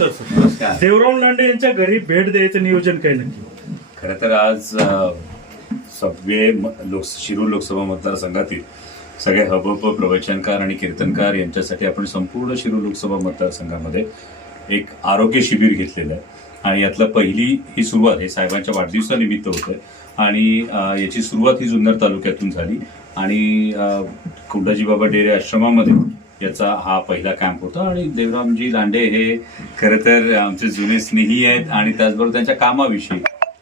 नमस्कार. देवराव लांडे यांच्या घरी भेट द्यायचं नियोजन काय नक्की? खरं तर आज सगळे लोक शिरूर लोकसभा मतदारसंघातील सगळे हबप प्रवचनकार आणि कीर्तनकार यांच्यासाठी आपण संपूर्ण शिरूर लोकसभा मतदारसंघामध्ये एक आरोग्य शिबिर घेतलेलं आहे. आणि यातलं पहिली ही सुरुवात हे साहेबांच्या वाढदिवसानिमित्त होतं आणि याची सुरुवात ही जुन्नर तालुक्यातून झाली. आणि कुंडाजी बाबा डेरे आश्रमामध्ये याचा हा पहिला कॅम्प होता आणि देवरामजी लांडे हे खरं तर आमचे जुने स्नेही आहेत आणि त्याचबरोबर त्यांच्या कामाविषयी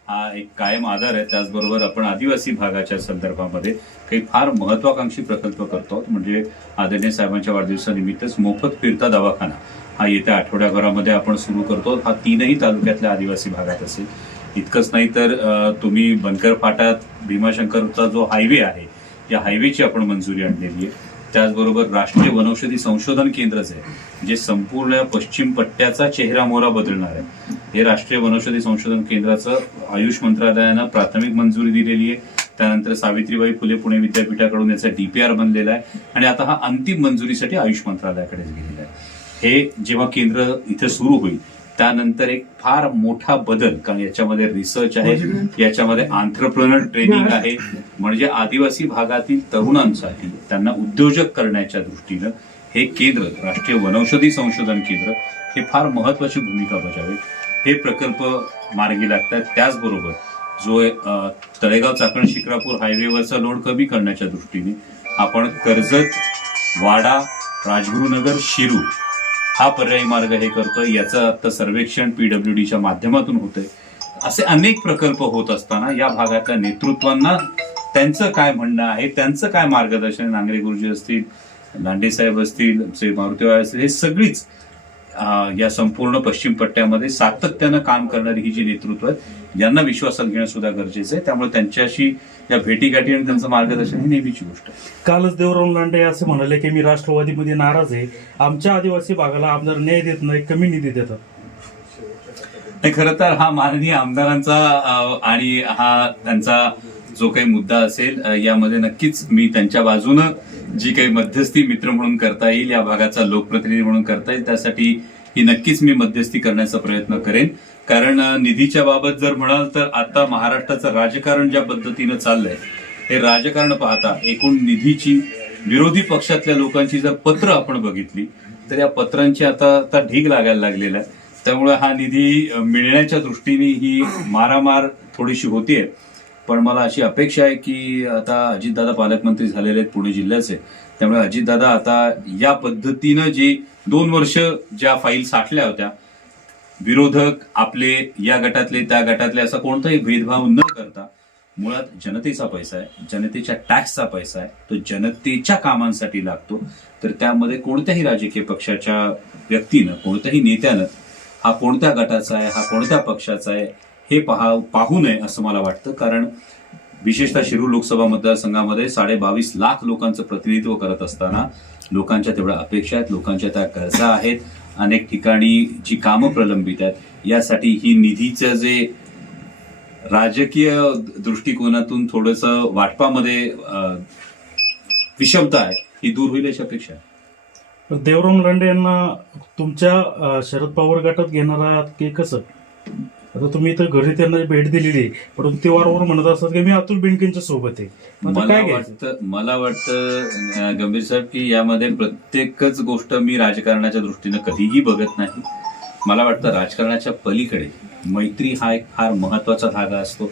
हा एक कायम आधार आहे. त्याचबरोबर आपण आदिवासी भागाच्या संदर्भामध्ये काही फार महत्वाकांक्षी प्रकल्प करतो म्हणजे आदरणीय साहेबांच्या वाढदिवसानिमित्तच मोफत फिरता दवाखाना हा येत्या आठवड्याभरामध्ये आपण सुरू करतो हा तीनही तालुक्यातल्या आदिवासी भागात असेल. इतकंच नाही तर तुम्ही बनकर फाटात भीमाशंकरचा जो हायवे आहे या हायवेची आपण मंजुरी आणलेली आहे. त्याचबरोबर राष्ट्रीय वनौषधी संशोधन केंद्रच आहे जे संपूर्ण पश्चिम पट्ट्याचा चेहरा मोहरा बदलणार आहे. हे राष्ट्रीय वनौषधी संशोधन केंद्राचं आयुष मंत्रालयानं प्राथमिक मंजुरी दिलेली आहे. त्यानंतर सावित्रीबाई फुले पुणे विद्यापीठाकडून याचा डीपीआर बनलेला आहे आणि आता हा अंतिम मंजुरीसाठी आयुष मंत्रालयाकडेच गेलेला आहे. हे जेव्हा केंद्र इथे सुरू होईल त्यानंतर एक फार मोठा बदल कारण याच्यामध्ये रिसर्च आहे याच्यामध्ये आंतरप्रनर ट्रेनिंग आहे म्हणजे आदिवासी भागातील तरुणांसाठी त्यांना उद्योजक करण्याच्या दृष्टीनं हे केंद्र राष्ट्रीय वनौषधी संशोधन केंद्र हे फार महत्वाची भूमिका बजावेल हे प्रकल्प मार्गी लागतात त्याचबरोबर जो तळेगाव चाकण शिक्रापूर हायवेवरचा लोड कमी करण्याच्या दृष्टीने आपण कर्जत वाडा राजगुरुनगर शिरूर हा पर्यायी मार्ग हे करतोय याचं आता सर्वेक्षण पीडब्ल्यू डीच्या माध्यमातून होतंय. असे अनेक प्रकल्प होत असताना या भागातल्या नेतृत्वांना त्यांचं काय म्हणणं आहे त्यांचं काय मार्गदर्शन नांगरे गुरुजी असतील लांडे साहेब असतील आमचे असतील हे सगळीच या संपूर्ण पश्चिम पट्ट्यामध्ये सातत्यानं काम करणारी ही जी नेतृत्व आहेत यांना विश्वासात घेणं सुद्धा गरजेचं आहे. त्यामुळे त्यांच्याशी या भेटीगाठी आणि त्यांचं मार्गदर्शन ही नेहमीची गोष्ट कालच देवराव लांडे असे म्हणाले की मी राष्ट्रवादीमध्ये नाराज आहे. आमच्या आदिवासी भागाला आमदार न्याय देत नाही कमी निधी देतात. नाही खरं तर हा माननीय आमदारांचा आणि हा त्यांचा जो काही मुद्दा असेल यामध्ये नक्कीच मी त्यांच्या बाजूनं जी काही मध्यस्थी मित्र म्हणून करता येईल या भागाचा लोकप्रतिनिधी म्हणून करता येईल त्यासाठी ही नक्कीच मी मध्यस्थी करण्याचा प्रयत्न करेन. कारण निधीच्या बाबत जर म्हणाल तर आता महाराष्ट्राचं राजकारण ज्या पद्धतीनं चाललंय हे राजकारण पाहता एकूण निधीची विरोधी पक्षातल्या लोकांची जर पत्र आपण बघितली तर या पत्रांची आता आता ढीग लागायला लागलेला आहे. त्यामुळे हा निधी मिळण्याच्या दृष्टीने ही मारामार थोडीशी होतीये. पण मला अशी अपेक्षा आहे की आता अजितदादा पालकमंत्री झालेले आहेत पुणे जिल्ह्याचे. त्यामुळे अजितदादा आता या पद्धतीनं जी दोन वर्ष ज्या फाईल साठल्या होत्या विरोधक आपले या गटातले त्या गटातले असा कोणताही भेदभाव न करता मुळात जनतेचा पैसा आहे जनतेच्या टॅक्सचा पैसा आहे तो जनतेच्या कामांसाठी लागतो. तर त्यामध्ये कोणत्याही राजकीय पक्षाच्या व्यक्तीनं कोणत्याही नेत्यानं हा कोणत्या गटाचा आहे हा कोणत्या पक्षाचा आहे हे पहा पाहू नये असं मला वाटतं. कारण विशेषतः शिरूर लोकसभा मतदारसंघामध्ये साडे बावीस लाख लोकांचं प्रतिनिधित्व करत असताना लोकांच्या तेवढ्या अपेक्षा आहेत लोकांच्या त्या गरजा आहेत. अनेक ठिकाणी जी कामं प्रलंबित आहेत यासाठी ही निधीचं जे राजकीय दृष्टिकोनातून थोडस वाटपामध्ये विषमता आहे ही दूर होईल अशी अपेक्षा आहे. पण लांडे यांना तुमच्या शरद पवार गटात घेणार आहात की कसं? आता तुम्ही इथं घरी त्यांना भेट दिलेली परंतु ते वारंवार म्हणत असतात की मी अतुल बेनकेंच्या सोबत आहे. आता मला काय घ्यायचं? वाटतं मला वाटतं अं, गंभीर साहेब की यामध्ये प्रत्येकच गोष्ट मी राजकारणाच्या दृष्टीनं कधीही बघत नाही. मला वाटतं राजकारणाच्या पलीकडे मैत्री हा एक फार महत्त्वाचा धागा असतो.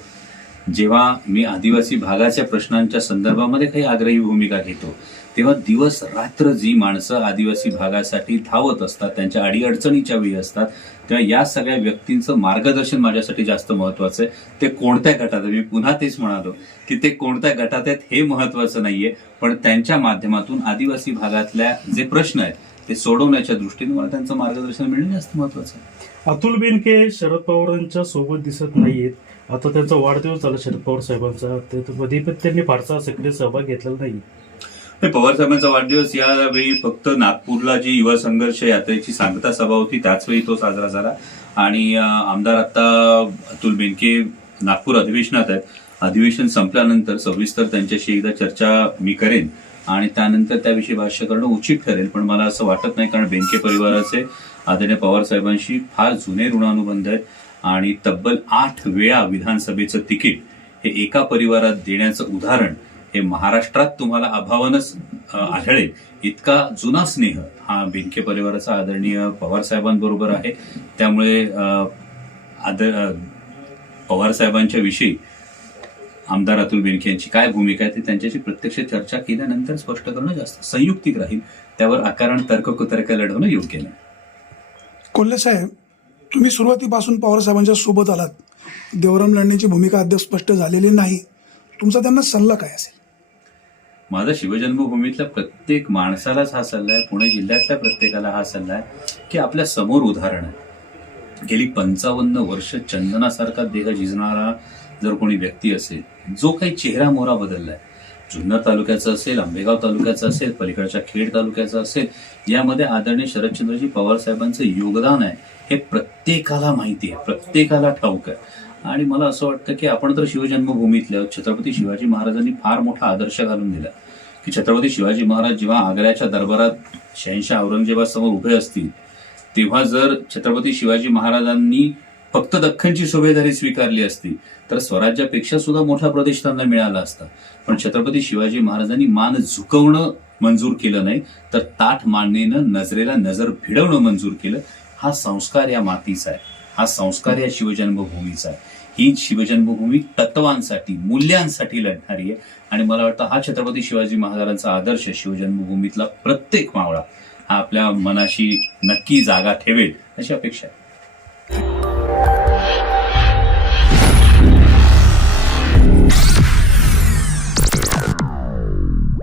जेव्हा मी आदिवासी भागाच्या प्रश्नांच्या संदर्भामध्ये काही आग्रही भूमिका घेतो तेव्हा दिवस रात्र जी माणसं आदिवासी भागासाठी धावत असतात त्यांच्या अडीअडचणीच्या वेळी असतात तेव्हा या सगळ्या व्यक्तींचं मार्गदर्शन माझ्यासाठी जास्त महत्वाचं आहे. ते कोणत्या गटात मी पुन्हा तेच म्हणालो की ते कोणत्या गटात आहेत हे महत्वाचं नाहीये पण त्यांच्या माध्यमातून आदिवासी भागातल्या जे प्रश्न आहेत ते सोडवण्याच्या दृष्टीने मला त्यांचं मार्गदर्शन मिळणं जास्त महत्वाचं आहे. अतुल बेनके शरद पवारांच्या सोबत दिसत नाहीयेत. आता त्यांचा वाढदिवस झाला शरद पवार साहेबांचा. त्यामध्ये पण त्यांनी फारसा सक्रिय सहभाग घेतलेला नाही. पवार साहेबांचा वाढदिवस यावेळी फक्त नागपूरला जी युवा संघर्ष यात्रेची सांगता सभा होती त्याच वेळी तो साजरा झाला. आणि आमदार आता अतुल बेनके नागपूर अधिवेशनात आहेत. अधिवेशन संपल्यानंतर सविस्तर त्यांच्याशी एकदा चर्चा मी करेन. आणि त्यानंतर त्याविषयी भाष्य करणं उचित ठरेल. पण मला असं वाटत नाही कारण बेंके परिवाराचे आदरणीय पवार साहेबांशी फार जुने ऋणानुबंध आहेत आणि तब्बल आठ वेळा विधानसभेचं तिकीट हे एका परिवारात देण्याचं उदाहरण हे महाराष्ट्रात तुम्हाला अभावानच आढळेल. इतका जुना स्नेह हा बेंके परिवाराचा आदरणीय पवार साहेबांबरोबर आहे. त्यामुळे आदर पवार साहेबांच्या विषयी आमदार अतुल बेनके यांची काय भूमिका आहे ते त्यांच्याशी प्रत्यक्ष चर्चा केल्यानंतर स्पष्ट करणं जास्त संयुक्तिक राहील. त्यावर आकारण तर्क कुतर्क लढवणं योग्य नाही. कोल्हे साहेब तुम्ही सुरुवातीपासून पवार साहेबांच्या सोबत आलात. देवराम लांडेंची भूमिका अद्याप स्पष्ट झालेली नाही. तुमचा त्यांना सल्ला काय असेल? माझा शिवजन्मभूमीतल्या प्रत्येक माणसालाच हा सल्ला आहे. पुणे जिल्ह्यातल्या प्रत्येकाला हा सल्ला आहे की आपल्यासमोर उदाहरण. आहे गेली पंचावन्न वर्ष चंदनासारखा देह झिजणारा जर कोणी व्यक्ती असेल जो काही चेहरा मोहरा बदललाय जुन्नर तालुक्याचा असेल आंबेगाव तालुक्याचा असेल पलीकडच्या खेड तालुक्याचा असेल यामध्ये आदरणीय शरदचंद्रजी पवार साहेबांचं योगदान आहे हे प्रत्येकाला माहिती आहे प्रत्येकाला ठाऊक आहे. आणि मला असं वाटतं की आपण तर शिवजन्मभूमीतल्या छत्रपती शिवाजी महाराजांनी फार मोठा आदर्श घालून दिला. की छत्रपती शिवाजी महाराज जेव्हा आग्र्याच्या दरबारात शहनशाह औरंगजेबासमोर उभे असतील तेव्हा जर छत्रपती शिवाजी महाराजांनी फक्त दख्खनची सुभेदारी स्वीकारली असती तर स्वराज्यापेक्षा सुद्धा मोठा प्रदेश त्यांना मिळाला असता. पण छत्रपती शिवाजी महाराजांनी मान झुकवणं मंजूर केलं नाही तर ताठ मांडणीनं नजरेला नजर भिडवणं मंजूर केलं. हा संस्कार या मातीचा आहे. हा संस्कार या शिवजन्मभूमीचा आहे. ही शिवजन्मभूमी तत्वांसाठी मूल्यांसाठी लढणारी आहे. आणि मला वाटतं हा छत्रपती शिवाजी महाराजांचा आदर्श शिवजन्मभूमीतला प्रत्येक मावळा हा आपल्या मनाशी नक्की जागा ठेवेल अशी अपेक्षा आहे.